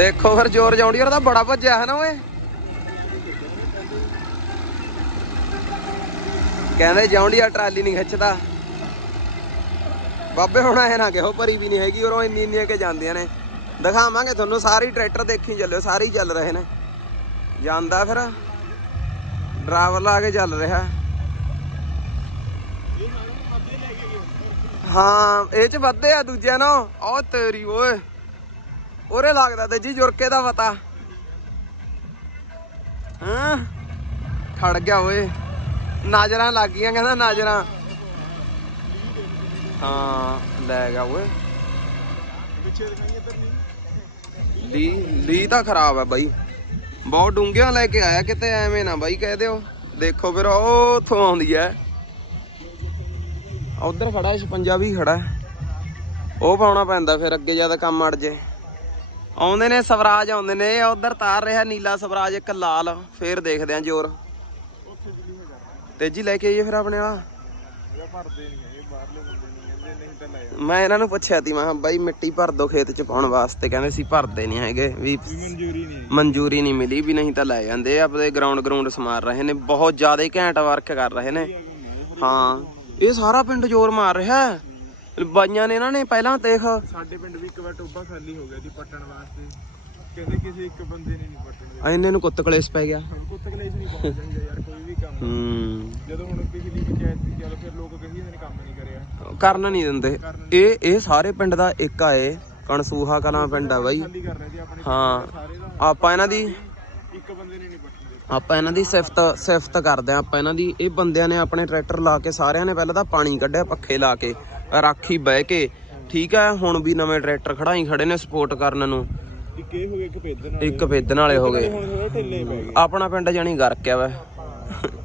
ਦੇਖੋ ਫਿਰ ਜ਼ੋਰ ਜਾਉਂਦੀ ਉਹਦਾ ਬੜਾ ਭੱਜਿਆ ਹੈ ਨਾ ਓਏ। ਕਹਿੰਦੇ ਜਾਉਂਦੀ ਆ, ਟਰਾਲੀ ਨਹੀਂ ਖਿੱਚਦਾ। ਬਾਬੇ ਹੁਣ ਐ ਨਾ ਕਿਹੋ, ਭਰੀ ਵੀ ਨਹੀਂ ਹੈਗੀ ਔਰ ਇੰਨੀ ਇੰਨੀਆਂ ਕੇ ਜਾਂਦੀਆਂ ਨੇ। ਦਿਖਾਵਾਂਗੇ ਤੁਹਾਨੂੰ, ਸਾਰੀ ਟਰੈਕਟਰ ਦੇਖੀ ਚੱਲਿਓ, ਸਾਰੇ ਹੀ ਚੱਲ ਰਹੇ ਨੇ। ਜਾਂਦਾ ਫਿਰ। ਡਰਾਈਵਰ ਲਾ ਕੇ ਚੱਲ ਰਿਹਾ। ਹਾਂ, ਇਹ ਚ ਵੱਧੇ ਆ ਦੂਜਿਆਂ ਨੂੰ ਉਹ ਤੇਰੀ ਓਏ। ਉਰੇ ਲੱਗਦਾ ਤੇ ਜੀ ਜੁਰਕੇ ਦਾ ਪਤਾ। ਹਾਂ, ਖੜ ਗਿਆ ਓਏ। ਨਾਜ਼ਰਾਂ ਲੱਗ ਗਈਆਂ ਕਹਿੰਦਾ ਨਾਜ਼ਰਾਂ। ਹਾਂ, ਲੈ ਗਿਆ ਓਏ। ਪਿੱਛੇ ਦਿਖਾਈ ਇੱਧਰ ਨਹੀਂ ਲੀ ਲੀ ਤਾਂ ਖਰਾਬ ਹੈ ਬਾਈ। ਬਹੁਤ ਡੂੰਘਿਆਂ ਲੈ ਕੇ ਆਇਆ ਕਿਤੇ, ਐਵੇਂ ਨਾ ਬਾਈ ਕਹਿ ਦਿਓ। ਦੇਖੋ ਫਿਰ ਉਹ ਉੱਥੋਂ ਆਉਂਦੀ ਐ। ਉਧਰ ਖੜਾ 56 ਵੀ ਖੜਾ। ਉਹ ਪਾਉਣਾ ਪੈਂਦਾ ਫਿਰ, ਅੱਗੇ ਜ਼ਿਆਦਾ ਕੰਮ ਅੜ ਜੇ। ਆਉਂਦੇ ਨੇ ਸਵਰਾਜ ਆਉਂਦੇ ਨੇ। ਉਧਰ ਤਾਰ ਰਿਹਾ ਨੀਲਾ ਸਵਰਾਜ ਇੱਕ ਲਾਲ। ਫੇਰ ਦੇਖਦੇ ਆਂ ਜ਼ੋਰ ਤੇਜੀ ਲੈ ਕੇ ਆਈਏ ਫਿਰ ਆਪਣੇ ਵਾਲਾ। ਮੈਂ ਇਹਨਾਂ ਨੂੰ ਪੁੱਛਿਆ ਤੀ ਮੈਂ ਕਿਹਾ ਬਾਈ ਮਿੱਟੀ ਭਰ ਦੋ ਖੇਤ ਚ ਪਾਉਣ ਵਾਸਤੇ। ਕਹਿੰਦੇ ਸੀ ਭਰਦੇ ਨਹੀਂ ਹੈਗੇ ਵੀ ਮਨਜ਼ੂਰੀ ਨਹੀਂ ਮਨਜ਼ੂਰੀ ਨਹੀਂ ਮਿਲੀ ਵੀ ਨਹੀਂ ਤਾਂ ਲੈ ਜਾਂਦੇ। ਆ ਆਪਣੇ ਗਰਾਊਂਡ ਗਰਾਊਂਡ ਸਮਾਰ ਰਹੇ ਨੇ ਬਹੁਤ ਜ਼ਿਆਦਾ ਹੀ ਘੈਂਟ ਵਰਕ ਕਰ ਰਹੇ ਨੇ। ਹਾਂ ਇਹ ਸਾਰਾ ਪਿੰਡ ਜ਼ੋਰ ਮਾਰ ਰਿਹਾ। ਹੈ। ਬਾਈਆਂ ਨੇ ਇਹਨਾਂ ਨੇ ਪਹਿਲਾਂ ਦੇਖ। ਸਾਡੇ ਪਿੰਡ ਵੀ ਇੱਕ ਵਾਰ ਟੋਬਾ ਖਾਲੀ ਹੋ ਗਿਆ ਜੀ ਪੱਟਣ ਵਾਸਤੇ। ਕਹਿੰਦੇ ਕਿਸੇ ਇੱਕ ਬੰਦੇ ਨੇ ਨਹੀਂ ਪੱਟਣ ਦੇ ਇੰਨੇ ਨੂੰ ਕੁੱਤ ਕਲੇਸ਼ ਪੈ ਗਿਆ। ਹੁਣ ਕੁੱਤ ਕਲੇਸ਼ ਨਹੀਂ ਪਾਉਣਾ ਚਾਹੀਦਾ ਯਾਰ ਕੋਈ ਵੀ ਕੰਮ ਹੂੰ। ਜਦੋਂ ਹੁਣ ਪਿਛਲੀ ਪੰਚਾਇਤ ਦੀ ਚੱਲ ਫਿਰ ਲੋਕ ਕਹੀ ਨੇ ਕੰਮ ਨਹੀਂ ਕਰਿਆ। ਕਰਨ ਨਹੀਂ ਦਿੰਦੇ। ਇਹ ਇਹ ਸਾਰੇ ਪਿੰਡ ਦਾ ਇੱਕ ਆਏ ਕਣਸੂਹਾ ਕਲਾਂ ਪਿੰਡ ਆ ਬਾਈ। ਖਾਲੀ ਕਰ ਰਹੇ ਜੀ ਆਪਣੇ ਹਾਂ। ਸਾਰੇ ਦਾ। ਆਪਾਂ ਇਹਨਾਂ ਦੀ ਇੱਕ ਬੰਦੇ ਨੇ ਨਹੀਂ ਪੱਟਣ ਦੇ ਆਪਾਂ ਇਹਨਾਂ ਦੀ ਸਿਫਤ ਸਿਫਤ ਕਰਦੇ ਆ ਆਪਾਂ ਇਹਨਾਂ ਦੀ ਇਹ ਬੰਦਿਆਂ ਨੇ ਆਪਣੇ ਟਰੈਕਟਰ ਲਾ ਕੇ ਸਾਰਿਆਂ ਨੇ ਪਹਿਲਾਂ ਤਾਂ ਪਾਣੀ ਕੱਢਿਆ ਪੱਖੇ ਲਾ ਕੇ। ਰਾਖੀ ਬਹਿ ਕੇ। ਠੀਕ ਹੈ ਹੁਣ ਵੀ ਨਵੇਂ ਟਰੈਕਟਰ ਖੜਾਈ ਖੜੇ ਨੇ ਸਪੋਰਟ ਕਰਨ ਨੂੰ। ਇੱਕ ਇਹ ਹੋ ਗਿਆ ਇੱਕ ਭੇਦਣ ਵਾਲੇ। ਇੱਕ ਭੇਦਣ ਵਾਲੇ ਹੋ ਗਏ। ਆਪਣਾ ਪਿੰਡ ਜਾਣੀ ਗਰਕਿਆ ਵਾ।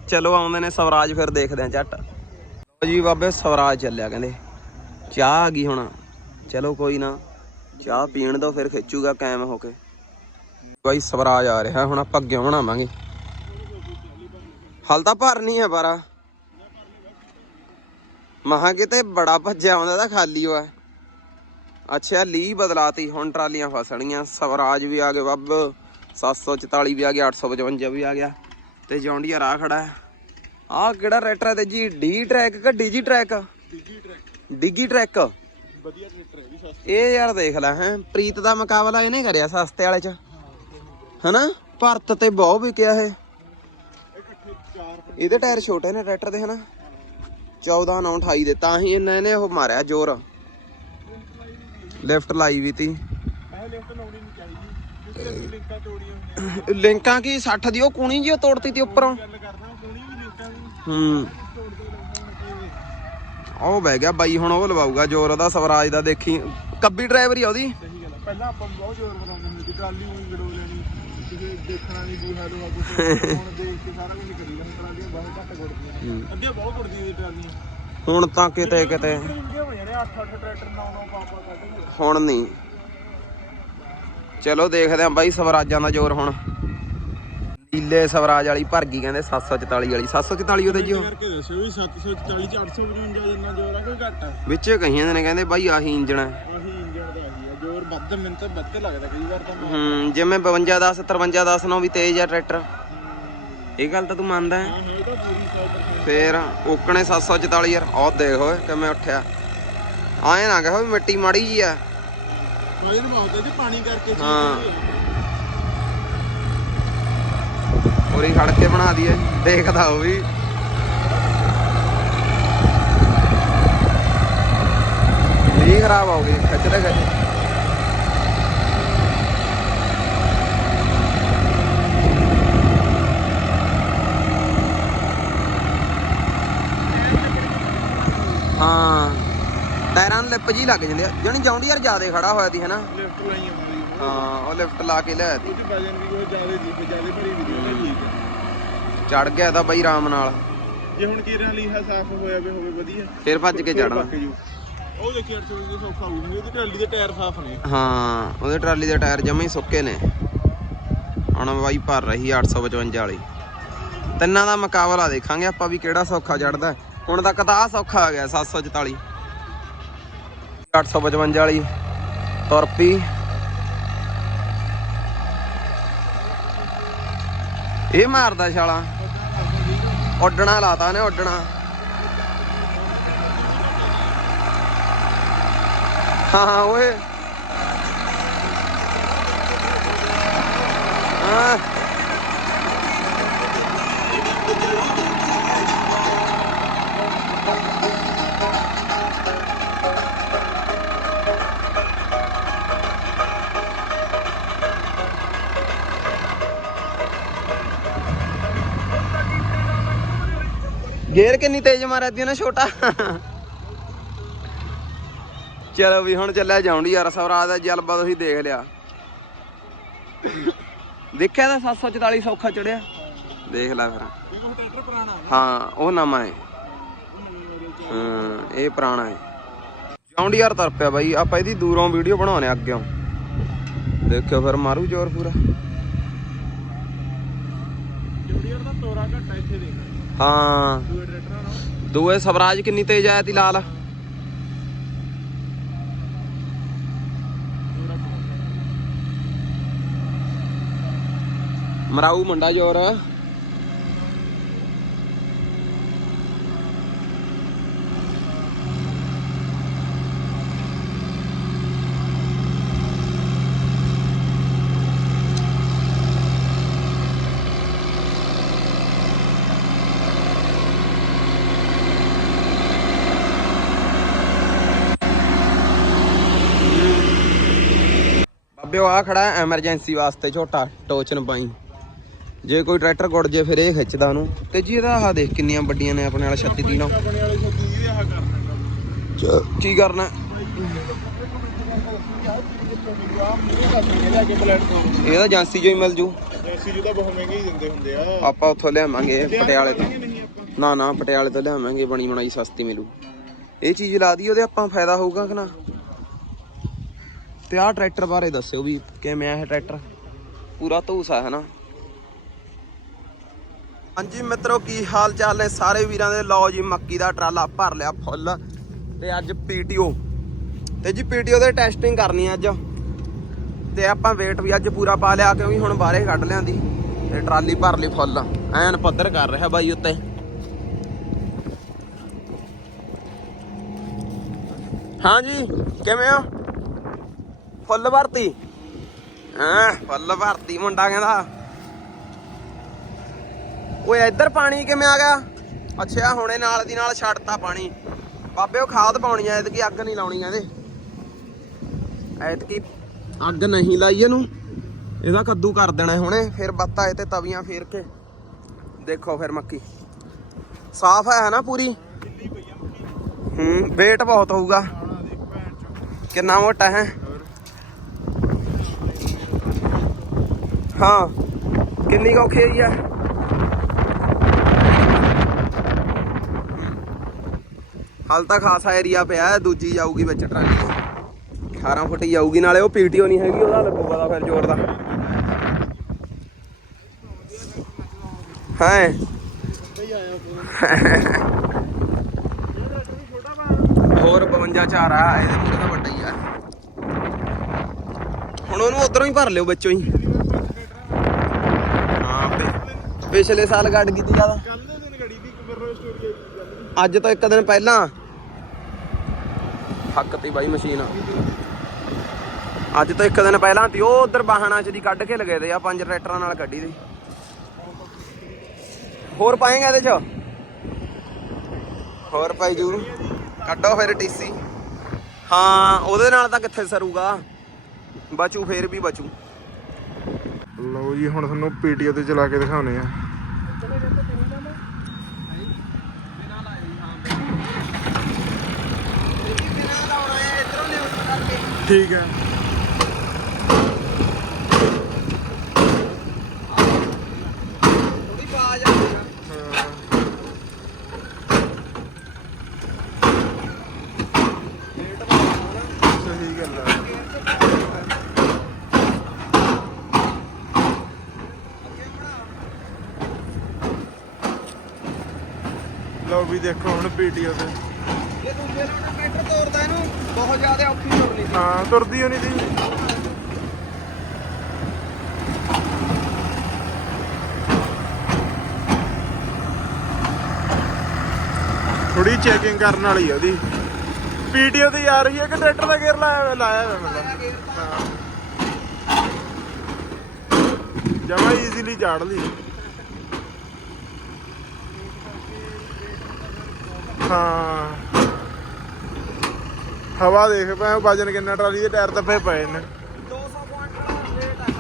ਚਲੋ ਆਉਂਦੇ ਨੇ ਸਵਰਾਜ ਫਿਰ ਦੇਖਦੇ ਆ ਝੱਟ। ਜੀ ਬਾਬੇ ਸਵਰਾਜ ਚੱਲਿਆ ਕਹਿੰਦੇ। ਚਾਹ ਆ ਗਈ ਹੁਣ। ਚਲੋ ਕੋਈ ਨਾ ਚਾਹ ਪੀਣ ਦੋ ਫਿਰ ਖਿੱਚੂਗਾ ਕਾਇਮ ਹੋ ਕੇ। ਬਾਈ ਸਵਰਾਜ ਆ ਰਿਹਾ ਹੁਣ ਆਪਾਂ ਅੱਗੇ ਬਣਾਵਾਂਗੇ। ਹਲ ਤਾਂ ਭਰਨੀ ਹੈ ਬਾਰਾ। ਮਹਾ ਕਿਤੇ ਬੜਾ ਭੱਜਿਆ ਆਉਂਦਾ ਤਾਂ ਖਾਲੀ ਵਾ ਅੱਛਾ ਲੀ ਬਦਲਾਤੀ ਹੁਣ ਟਰਾਲੀਆਂ ਫਸਣੀਆਂ ਸਵਰਾਜ ਵੀ ਆ ਗਏ ਬੱਬ 744 ਵੀ ਆ ਗਿਆ 855 ਵੀ ਆ ਗਿਆ। ਤੇ ਜੌਂਡੀਆ ਰਾਹ ਖੜਾ ਹੈ। ਆਹ ਕਿਹੜਾ ਰੈਟਰ ਹੈ ਤੇ ਜੀ ਡੀ ਟਰੈਕ ਕਿ ਡੀਜੀ ਟਰੈਕ? ਤੀਜੀ ਟਰੈਕ। Digitrac? ਵਧੀਆ ਟਰੈਕਟਰ ਹੈ ਵੀ ਸਸਤਾ। ਇਹ ਯਾਰ ਦੇਖ ਲੈ ਹੈ ਪ੍ਰੀਤ ਦਾ ਮੁਕਾਬਲਾ ਇਹਨੇ ਕਰਿਆ ਸਸਤੇ ਵਾਲੇ ਚ। ਹਨਾ? ਭਾਰਤ ਤੇ ਬਹੁਤ ਵਿਕਿਆ ਇਹ। ਇਹਦੇ ਟਾਇਰ ਛੋਟੇ ਨੇ ਟਰੈਕਟਰ ਦੇ ਹਨਾ? 14 9 28 ਦੇ, ਤਾਂ ਹੀ ਇਹਨਾਂ ਨੇ ਉਹ ਮਾਰਿਆ ਜ਼ੋਰ। ਲਿਫਟ ਲਾਈ ਵੀ ਤੀ। ਲਿੰਕਾਂ ਕੀ 60 ਦੀ, ਉਹ ਕੂਣੀ ਜੀ ਉਹ ਤੋੜਤੀ ਤੀ ਉੱਪਰੋਂ। ਗੱਲ ਹੂੰ। ਉਹ ਬਹਿ ਗਿਆ ਬਾਈ, ਹੁਣ ਉਹ ਲਵਾਊਗਾ ਜ਼ੋਰ ਉਹਦਾ ਸਵਰਾਜ ਦਾ, ਦੇਖੀ। ਕੱਬੀ ਡਰਾਈਵਰ ਹੀ ਆ ਉਹਦੀ। ਪਹਿਲਾਂ ਆਪਾਂ ਬਹੁਤ ਜ਼ੋਰ ਬਣਾਉਂਦੇ ਹੁੰਦੇ ਸੀ ਟਰਾਲੀ ਨੂੰ ਗੜੋ ਲੈਣੀ ਕਿਸੇ ਦੇਖਣਾ ਨਹੀਂ ਦੂਹਾ ਲੋਹਾ ਕੁਝ ਹੁਣ ਦੇਖ ਕੇ ਸਾਰਾ ਕੁਝ ਕਰੀ ਲੈਣਾ ਟਰਾਲੀਆਂ ਬਹੁਤ ਘੱਟ ਗੁੜਦੀਆਂ ਅੱਗੇ ਬਹੁਤ ਗੁੜਦੀਆਂ ਸੀ ਟਰਾਲੀਆਂ। ਹੁਣ ਤਾਂ ਕਿਤੇ ਕਿਤੇ। ਇੰਡੀਆ ਹੋ ਜਾਣੇ 8 8 ਟਰੈਕਟਰ 9 9 ਪਾਪਾ ਕੱਢ ਕੇ। ਹੁਣ ਨਹੀਂ। ਚਲੋ ਦੇਖਦੇ ਆਂ ਬਾਈ ਸਵਰਾਜਾਂ ਦਾ ਜ਼ੋਰ ਹੁਣ। ਨੀਲੇ ਸਵਰਾਜ ਵਾਲੀ ਭਰ ਗਈ ਕਹਿੰਦੇ 744 ਵਾਲੀ। 744 ਉਹਦੇ ਜੀ ਉਹ ਕਰਕੇ ਦੱਸਿਓ ਵੀ 740 ਚ 855 ਜਿੰਨਾ ਜ਼ੋਰ ਆ ਕੋਈ ਘੱਟ ਹੈ ਵਿੱਚ ਕਹੀਆਂ ਨੇ ਕਹਿੰਦੇ ਬਾਈ ਆਹੀ ਇੰਜਣ ਹੈ ਆਹੀ ਇੰਜਣ ਦਾ ਆਹੀ ਆ ਜ਼ੋਰ ਵੱਧ ਮੈਨੂੰ ਤਾਂ ਵੱਧ ਲੱਗਦਾ ਕਈ ਵਾਰ ਤਾਂ। ਮੈਂ ਹੂੰ ਜਿਵੇਂ 52 10 53 10 ਨਾਲ ਵੀ ਤੇਜ਼ ਆ ਟਰੈਕਟਰ। ਇਹ ਗੱਲ ਤਾਂ ਤੂੰ ਮੰਨਦਾ ਹੈ? ਹਾਂ ਹੈ ਤਾਂ ਪੂਰੀ 100% ਫੇਰ ਓਕਣੇ 744 ਯਾਰ ਉਹ ਦੇਖ ਓਏ ਕਿਵੇਂ ਉੱਠਿਆ। ਆਏ ਨਾ ਕਹੋ ਵੀ ਮਿੱਟੀ ਮਾੜੀ ਜੀ ਆ। ਵਜਨ ਬਹੁਤ ਹੈ ਜੀ ਪਾਣੀ ਕਰਕੇ ਚੀਜ਼ ਹਾਂ। ਹੋਈ। ਪੂਰੀ ਖੜ ਕੇ ਬਣਾ ਦਈਏ ਦੇਖਦਾ ਉਹ ਵੀ। ਲੀ ਖਰਾਬ ਹੋ ਗਈ ਖਿੱਚਦੇ ਖਿੱਚ ਹਾਂ ਟਾਇਰਾਂ ਨੂੰ ਲਿਪ ਜੀ ਲੱਗ ਜਾਂਦੇ ਆ। ਜਣੀ ਜਾਉਂਦੀ ਯਾਰ ਜਿਆਦੇ ਖੜਾ ਹੋਇਆ ਦੀ ਹਨਾ? ਲਿਫਟ ਲਾਈ ਹੁੰਦੀ ਹਾਂ ਉਹ ਲਿਫਟ ਲਾ ਕੇ ਲਿਆ ਤੀ। ਉਹਦੀ ਵਜਨ ਵੀ ਉਹ ਜ਼ਿਆਦਾ ਦੀ ਜ਼ਿਆਦਾ ਭਰੀ ਵੀ ਉਹਦਾ ਠੀਕ ਹੈ। ਚੜ ਗਿਆ ਤਾਂ ਬਈ ਰਾਮ ਨਾਲ। ਜੇ ਹੁਣ ਕੀਰਾਂ ਲੀਹਾ ਸਾਫ਼ ਹੋਇਆ ਵੇ ਹੋਵੇ ਵਧੀਆ। ਫੇਰ ਭੱਜ ਕੇ ਚੜਨਾ। ਉਹ ਦੇਖੀ 800 ਦੀ ਸੌਖਾ ਹੋਊਗੀ। ਉਹਦੀ ਟਰਾਲੀ ਦੇ ਟਾਇਰ ਸਾਫ਼ ਨੇ। ਹਾਂ ਉਹਦੇ ਟਰਾਲੀ ਦੇ ਟਾਇਰ ਜਮੇ ਹੀ ਸੁੱਕੇ ਨੇ। ਹੁਣ ਬਾਈ ਭਰ ਰਹੀ ਆ 855 ਵਾਲੀ। ਤਿੰਨਾਂ ਦਾ ਮੁਕਾਬਲਾ ਦੇਖਾਂਗੇ ਆਪਾਂ ਵੀ ਕਿਹੜਾ ਸੌਖਾ ਚੜਦਾ ਹੁਣ ਤੱਕ ਤਾਂ ਆ ਸੌਖਾ ਆ ਗਿਆ 744 855 ਵਾਲੀ ਤੁਰਪੀ ਇਹ ਮਾਰਦਾ ਛਾਲਾ। ਉੱਡਣਾ ਲਾਤਾ ਨੇ ਉੱਡਣਾ। ਹਾਂ ਹਾਂ ਓਏ। ਹਾਂ। ਗੇਰ ਕਿੰਨੀ ਤੇਜ਼ ਮਾਰਿਆ ਤੀ ਨਾ ਛੋਟਾ? ਚਲੋ ਵੀ ਹੁਣ ਚੱਲਿਆ ਜਾਉਂਦੀ ਯਾਰ ਸਵਰਾਜ ਦਾ ਜਲਵਾ ਤੁਸੀਂ ਦੇਖ ਲਿਆ। ਦੇਖਿਆ ਤਾਂ 744 ਸੌਖਾ ਚੜਿਆ। ਦੇਖ ਲੈ ਫਿਰ। ਇਹ ਟਰੈਕਟਰ ਪੁਰਾਣਾ ਹਾਂ, ਉਹ ਨਵਾਂ ਹੈ ਹਾਂ, ਇਹ ਪੁਰਾਣਾ ਹੈ ਜੌਂਡੀ ਯਾਰ ਤਰ ਪਿਆ ਬਾਈ, ਆਪਾਂ ਇਹਦੀ ਦੂਰੋਂ ਵੀਡੀਓ ਬਣਾਉਣੇ ਅੱਗਿਓਂ। ਦੇਖਿਓ ਫਿਰ, ਮਾਰੂ ਜ਼ੋਰ ਪੂਰਾ। ਜੁੜੀਅਰ ਦਾ ਤੋਰਾ ਘੱਟਾ ਇੱਥੇ ਦੇਖ। ਹਾਂ। ਦੂਏ ਸਵਰਾਜ ਕਿੰਨੀ ਤੇਜ਼ ਆਇਆ ਤੀ ਲਾਲ? ਮਰਾਊ ਮੁੰਡਾ ਜ਼ੋਰ। ਉਹ ਆ ਖੜਾ ਐਮਰਜੈਂਸੀ ਵਾਸਤੇ ਝੋਟਾ ਟੋਚਨ ਪਾਈ। ਜੇ ਕੋਈ ਟਰੈਕਟਰ ਗੁੜ ਜੇ ਫਿਰ ਇਹ ਖਿੱਚਦਾ ਉਹਨੂੰ। ਤੇ ਜੀ ਇਹਦਾ ਆਹ ਦੇਖ ਕਿੰਨੀਆਂ ਵੱਡੀਆਂ ਨੇ ਆਪਣੇ ਵਾਲਾ 36 ਤੀਨੋਂ ਆਪਣੇ ਵਾਲੇ ਸੱਦੂ ਵੀ ਆਹ ਕਰਨਾ? ਕੀ ਕਰਨਾ ਇਹਦਾ ਏਜੰਸੀ ਚੋਂ ਹੀ ਮਿਲ ਜੂ। ਐਸੀ ਜਿਹਦਾ ਬਹੁਤ ਮਹਿੰਗੇ ਹੀ ਦਿੰਦੇ ਹੁੰਦੇ ਆ ਆਪਾਂ ਉੱਥੋਂ ਲਿਆਵਾਂਗੇ ਪਟਿਆਲੇ ਤੋਂ। ਨਾ ਨਾ ਪਟਿਆਲੇ ਤੋਂ ਲਿਆਵਾਂਗੇ ਬਣੀ ਬਣਾਈ ਸਸਤੀ ਮਿਲੂ। ਇਹ ਚੀਜ਼ ਲਾ ਦੀ ਉਹਦੇ ਆਪਾਂ ਫਾਇਦਾ ਹੋਊਗਾ ਕਿ ਨਾ? ਤੇ ਆਹ ਟਰੈਕਟਰ ਬਾਰੇ ਦੱਸਿਓ ਵੀ ਕਿਵੇਂ ਆ ਇਹ ਟਰੈਕਟਰ? ਪੂਰਾ ਧੂਸਾ ਹੈ ਨਾ ਹਾਂਜੀ ਮਿੱਤਰੋ ਕੀ ਹਾਲ ਚਾਲ ਨੇ? ਸਾਰੇ ਵੀਰਾਂ ਦੇ? ਲਓ ਜੀ ਮੱਕੀ ਦਾ ਟਰਾਲਾ ਭਰ ਲਿਆ ਫੁੱਲ। ਤੇ ਅੱਜ ਪੀਟੀਓ। ਤੇ ਜੀ ਪੀਟੀਓ ਦੇ ਟੈਸਟਿੰਗ ਕਰਨੀ ਅੱਜ। ਤੇ ਆਪਾਂ weight ਵੀ ਅੱਜ ਪੂਰਾ ਪਾ ਲਿਆ ਕਿਉਂਕਿ ਹੁਣ ਬਾਹਰੇ ਕੱਢ ਲਿਆਂਦੀ। ਤੇ ਟਰਾਲੀ ਭਰ ਲਈ ਫੁੱਲ। ਐਨ ਪੱਧਰ ਕਰ ਰਿਹਾ ਬਾਈ ਉੱਤੇ। ਹਾਂਜੀ ਕਿਵੇਂ ਹੋ? ਫੁੱਲ ਭਰਤੀ? ਹਾਂ, ਫੁੱਲ ਭਰਤੀ ਮੁੰਡਾ ਕਹਿੰਦਾ। ਓਏ, ਇੱਧਰ ਪਾਣੀ ਕਿਵੇਂ ਆ ਗਿਆ? ਅੱਛਾ, ਹੁਣੇ ਨਾਲ ਦੀ ਨਾਲ ਛੱਡਤਾ ਪਾਣੀ। ਬਾਬੇ, ਉਹ ਖਾਦ ਪਾਉਣੀ ਐ ਐਤਕੀ ਅੱਗ ਨਹੀਂ ਲਾਉਣੀ ਕਹਿੰਦੇ। ਐਤਕੀ ਅੱਗ ਨਹੀਂ ਲਾਈ ਇਹਨੂੰ। ਇਹਦਾ ਕੱਦੂ ਕਰ ਦੇਣਾ ਹੁਣੇ, ਫਿਰ ਬੱਤਾ ਇਹ ਤੇ ਤਵੀਆਂ ਫੇਰ ਕੇ। ਦੇਖੋ ਫਿਰ ਮੱਕੀ। ਸਾਫ਼ ਹੈ ਨਾ ਪੂਰੀ? ਹੂੰ, weight ਬਹੁਤ ਹੋਊਗਾ। ਕਿੰਨਾ ਮੋਟਾ ਹੈ? ਹਾਂ। ਕਿੰਨੀ ਕੁ ਔਖੀ ਹੋਈ ਆ? ਹਾਲ ਤਾਂ ਖਾਸਾ ਏਰੀਆ ਪਿਆ ਹੈ, ਦੂਜੀ ਜਾਊਗੀ ਵਿੱਚ ਟਰਾਲੀ 18 ਫੁੱਟ ਜਾਊਗੀ ਨਾਲੇ ਉਹ ਪੀਟੀਓ ਨਹੀਂ ਹੈਗੀ ਉਹਦਾ ਲੱਗੂਗਾ ਤਾਂ ਫਿਰ ਜ਼ੋਰ ਦਾ। ਹੈ? ਹੋਰ 52 ਚਾਰ ਆ ਇਹਦੇ ਮੂਰੇ ਤਾਂ ਵੱਡਾ ਹੀ ਆ। ਹੁਣ ਉਹਨੂੰ ਉਧਰੋਂ ਹੀ ਭਰ ਲਿਓ ਵਿੱਚੋਂ ਹੀ ਪਿ- ਪਿਛਲੇ ਸਾਲ ਗੱਡ ਕੀਤੀ ਜ਼ਿਆਦਾ। ਕੱਲ ਦੇ ਦਿਨ ਘੜੀ ਦੀ ਕਮਰ ਸਟੋਰੀ ਆਈ ਅੱਜ ਤੋਂ ਇੱਕ ਦਿਨ ਪਹਿਲਾਂ। ਹੱਕ ਤੀ ਬਾਈ ਮਸ਼ੀਨ। ਅੱਜ ਤੋਂ ਇੱਕ ਦਿਨ ਪਹਿਲਾਂ ਤੀ ਉਹ ਉਧਰ ਬਾਹਣਾ ਚ ਦੀ ਕੱਢ ਕੇ ਲਗੇ ਆ ਪੰਜ ਟਰੈਕਟਰਾਂ ਨਾਲ ਕੱਢੀ ਦੀ। ਹੋਰ ਪਾਏਗਾ ਇਹਦੇ ਚ? ਹੋਰ ਪਾਈ ਜੂ ਕੱਢੋ ਫਿਰ ਟੀਸੀ ਹਾਂ ਉਹਦੇ ਨਾਲ ਤਾਂ ਕਿੱਥੇ ਸਰੂਗਾ? ਬਚੂ ਫੇਰ ਵੀ ਬਚੂ। ਲਓ ਜੀ ਹੁਣ ਤੁਹਾਨੂੰ ਪੀਟੀਓ ਤੇ ਚਲਾ ਕੇ ਦਿਖਾਉਣੇ ਆ। ਠੀਕ ਹੈ। ਥੋੜੀ ਸਹੀ ਗੱਲ ਆ। ਲਓ ਵੀ ਦੇਖੋ ਹੁਣ ਪੀਟੀਓ ਤੇ। ਇਹ ਥੋੜੀ ਚੈਕਿੰਗ ਕਰਨ ਵਾਲੀ ਆ ਉਹਦੀ। ਪੀਟੀਓ ਤੇ ਆ ਰਹੀ ਹੈ ਕਿ ਟਰੈਕਟਰ ਦਾ ਗੇਅਰ ਲਾਇਆ ਲਾਇਆ ਹੋਇਆ ਮਤਲਬ? ਜਮਾ ਈਜ਼ੀਲੀ ਝਾੜ ਲਈ। ਹਾਂ। ਹਵਾ ਦੇਖ ਪਏ ਵਜਨ ਕਿੰਨਾ ਟਰਾਲੀ ਦੇ ਟਾਇਰ ਦੱਬੇ ਪਏ ਨੇ। 200 ਕੁਆਂਟਲ ਰੇਟ ਆ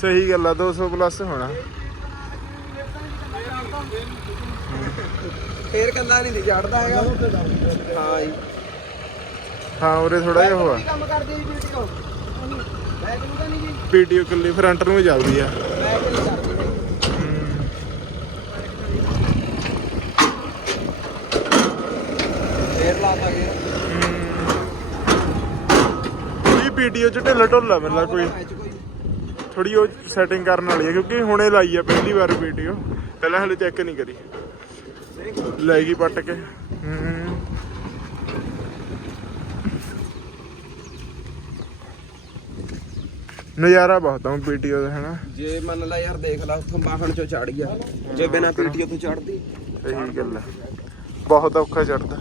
ਸਹੀ ਗੱਲ ਆ 200 ਪਲੱਸ ਹੋਣਾ। ਫੇਰ ਕੰਦਾ ਨਹੀਂ ਚੜਦਾ ਹੈਗਾ। ਹਾਂ ਜੀ। ਹਾਂ ਉਰੇ ਥੋੜਾ ਜਿਹਾ ਹੋਆ ਕੰਮ ਕਰਦੇ ਜੀ ਵੀਡੀਓ ਬੈਕ ਨੂੰ ਤਾਂ ਨਹੀਂ ਜੀ। ਪੀਟੀਓ ਕੱਲੀ ਫਰੰਟ ਨੂੰ ਹੀ ਚੱਲਦੀ ਆ। ਬੈਕ ਨਹੀਂ ਕਰਦੀ ਹੈਗੀ। ਫੇਰ ਲਾਤਾ ਗਿਆ ਇਹ ਪੀਟੀਓ ਚ ਢਿੱਲਾ ਢੁੱਲਾ ਮਿਲਦਾ ਕੋਈ। ਥੋੜੀ ਉਹ ਸੈਟਿੰਗ ਕਰਨ ਵਾਲੀ ਹੈ ਕਿਉਂਕਿ ਹੁਣੇ ਲਾਈ ਆ ਪਹਿਲੀ ਵਾਰ ਵੀਡੀਓ ਪਹਿਲਾਂ ਹਲੇ ਚੈੱਕ ਨਹੀਂ ਕਰੀ। ਲੈ ਗਈ ਪੱਟ ਕੇ। ਨਜ਼ਾਰਾ ਬਹੁਤ ਆ ਪੀਟੀਓ ਦਾ ਹੈਨਾ। ਜੇ ਮੰਨ ਲੈ ਯਾਰ ਦੇਖ ਲੈ ਉੱਥੋਂ ਬਾਹਣ ਚੋਂ ਚੜ ਗਿਆ। ਜੇ ਬਿਨਾ ਪੀਟੀਓ ਤੋਂ ਚੜਦੀ ਸਹੀ ਗੱਲ ਹੈ ਬਹੁਤ ਔਖਾ ਚੜਦਾ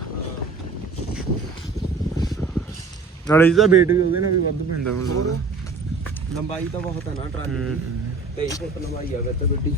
ਨਾਲੇ ਇਹਦਾ weight ਵੀ ਉਹਦੇ ਨਾਲ ਵੀ ਵੱਧ ਪੈਂਦਾ ਮੈਨੂੰ ਲੱਗਦਾ ਲੰਬਾਈ ਤਾਂ ਬਹੁਤ ਹੈ ਨਾ ਟਰਾਲੀ ਦੀ। 23 ਫੁੱਟ ਲੰਬਾਈ ਆ ਵਿੱਚ ਗੱਡੀ।